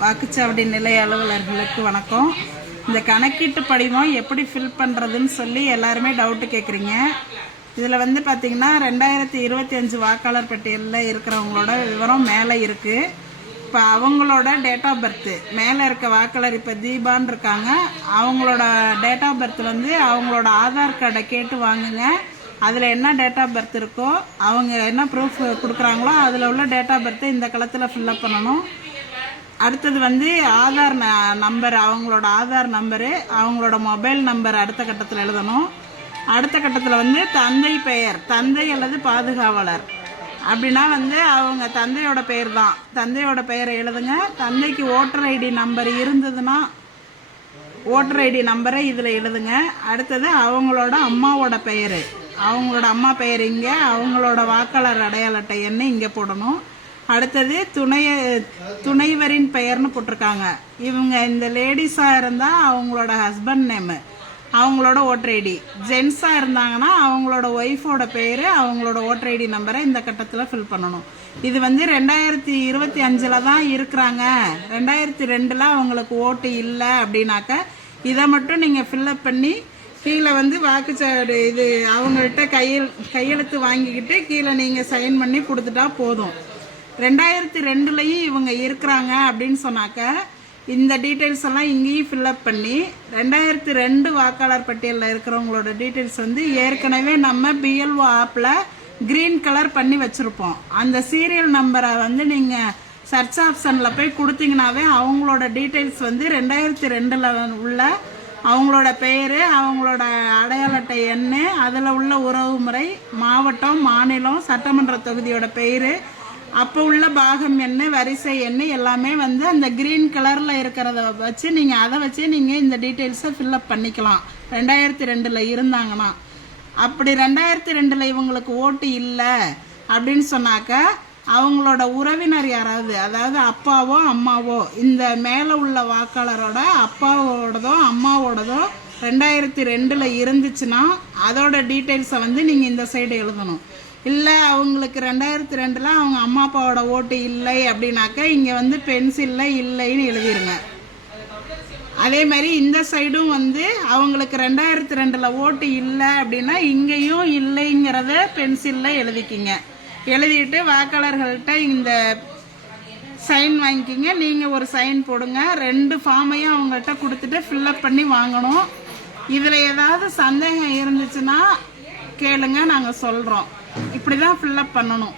வாக்குச்சாவடி நிலைய அலுவலர்களுக்கு வணக்கம். இந்த கணக்கீட்டு படிவம் எப்படி ஃபில் பண்ணுறதுன்னு சொல்லி எல்லாருமே டவுட்டு கேட்குறீங்க. இதில் வந்து பார்த்திங்கன்னா 2025 வாக்காளர் பட்டியலில் இருக்கிறவங்களோட விவரம் மேலே இருக்குது. இப்போ அவங்களோட டேட் ஆஃப் பர்த்து மேலே இருக்க வாக்காளர் இப்போ தீபான்னு இருக்காங்க. அவங்களோட டேட் ஆஃப் பர்த் வந்து அவங்களோட ஆதார் கார்டை கேட்டு வாங்குங்க. அதில் என்ன டேட் ஆஃப் பர்த் இருக்கோ அவங்க என்ன ப்ரூஃப் கொடுக்குறாங்களோ அதில் உள்ள டேட் ஆஃப் பர்த்தை இந்த களத்தில் ஃபில்லப் பண்ணணும். அடுத்தது வந்து ஆதார் நம்பர், அவங்களோட ஆதார் நம்பரு, அவங்களோட மொபைல் நம்பர் அடுத்த கட்டத்தில் எழுதணும். அடுத்த கட்டத்தில் வந்து தந்தை பெயர், தந்தை அல்லது பாதுகாவலர் அப்படின்னா வந்து அவங்க தந்தையோட பெயர் தான், தந்தையோட பெயரை எழுதுங்க. தந்தைக்கு ஓட்டர் ஐடி நம்பர் இருந்ததுன்னா ஓட்டர் ஐடி நம்பரை இதில் எழுதுங்க. அடுத்தது அவங்களோட அம்மாவோட பெயர், அவங்களோட அம்மா பெயர் இங்கே, அவங்களோட வாக்காளர் அடையாள அட்டை எண்ணை இங்கே போடணும். அடுத்தது துணைவரின் பெயர்னு போட்டிருக்காங்க. இவங்க இந்த லேடிஸாக இருந்தால் அவங்களோட ஹஸ்பண்ட் நேமு, அவங்களோட ஓட்டர் ஐடி. ஜென்ஸாக இருந்தாங்கன்னா அவங்களோட ஒய்ஃபோட பேர், அவங்களோட ஓட்டர் ஐடி நம்பரை இந்த கட்டத்தில் ஃபில் பண்ணணும். இது வந்து 2025 தான் இருக்கிறாங்க, 2002 அவங்களுக்கு ஓட்டு இல்லை அப்படின்னாக்க இதை மட்டும் நீங்கள் ஃபில்லப் பண்ணி கீழே வந்து வாக்குச்சாவடி இது அவங்கள்ட்ட கையெழுத்து வாங்கிக்கிட்டு கீழே நீங்கள் சைன் பண்ணி கொடுத்துட்டா போதும். 2002 இவங்க இருக்கிறாங்க அப்படின்னு சொன்னாக்க இந்த டீட்டெயில்ஸ் எல்லாம் இங்கேயும் ஃபில்லப் பண்ணி 2002 வாக்காளர் பட்டியலில் இருக்கிறவங்களோட டீட்டெயில்ஸ் வந்து ஏற்கனவே நம்ம பிஎல்ஓ ஆப்பில் க்ரீன் கலர் பண்ணி வச்சுருப்போம். அந்த சீரியல் நம்பரை வந்து நீங்கள் சர்ச் ஆப்ஷனில் போய் கொடுத்தீங்கன்னாவே அவங்களோட டீட்டெயில்ஸ் வந்து 2002 உள்ள அவங்களோட பெயர், அவங்களோட அடையாள அட்டை எண், அதில் உள்ள உறவு முறை, மாவட்டம், மாநிலம், சட்டமன்ற தொகுதியோட பெயர், அப்போ உள்ள பாகம் எண், வரிசை எண் எல்லாமே வந்து அந்த க்ரீன் கலரில் இருக்கிறத வச்சு நீங்கள் அதை வச்சு நீங்கள் இந்த டீட்டெயில்ஸை ஃபில்லப் பண்ணிக்கலாம். 2002 இருந்தாங்கன்னா. அப்படி 2002 இவங்களுக்கு ஓட்டு இல்லை அப்படின்னு சொன்னாக்க அவங்களோட உறவினர் யாராவது, அதாவது அப்பாவோ அம்மாவோ, இந்த மேலே உள்ள வாக்காளரோட அப்பாவோடதோ அம்மாவோடதோ 2002 இருந்துச்சுன்னா அதோட டீட்டெயில்ஸை வந்து நீங்கள் இந்த சைடு எழுதணும். இல்லை அவங்களுக்கு 2002 அவங்க அம்மா அப்பாவோட ஓட்டு இல்லை அப்படின்னாக்க இங்கே வந்து பென்சிலில் இல்லைன்னு எழுதிருங்க. அதே மாதிரி இந்த சைடும் வந்து அவங்களுக்கு 2002 ஓட்டு இல்லை அப்படின்னா இங்கேயும் இல்லைங்கிறத பென்சிலில் எழுதிக்கிங்க. எழுதிட்டு வாக்காளர்கள்ட்ட இந்த சைன் வாங்கிக்கிங்க. நீங்கள் ஒரு சைன் போடுங்க. 2 ஃபார்மையும் அவங்கள்ட்ட கொடுத்துட்டு ஃபில்லப் பண்ணி வாங்கணும். இதில் ஏதாவது சந்தேகம் இருந்துச்சுன்னா கேளுங்க, நாங்கள் சொல்கிறோம். இப்படி தான் ஃபில்லப் பண்ணணும்.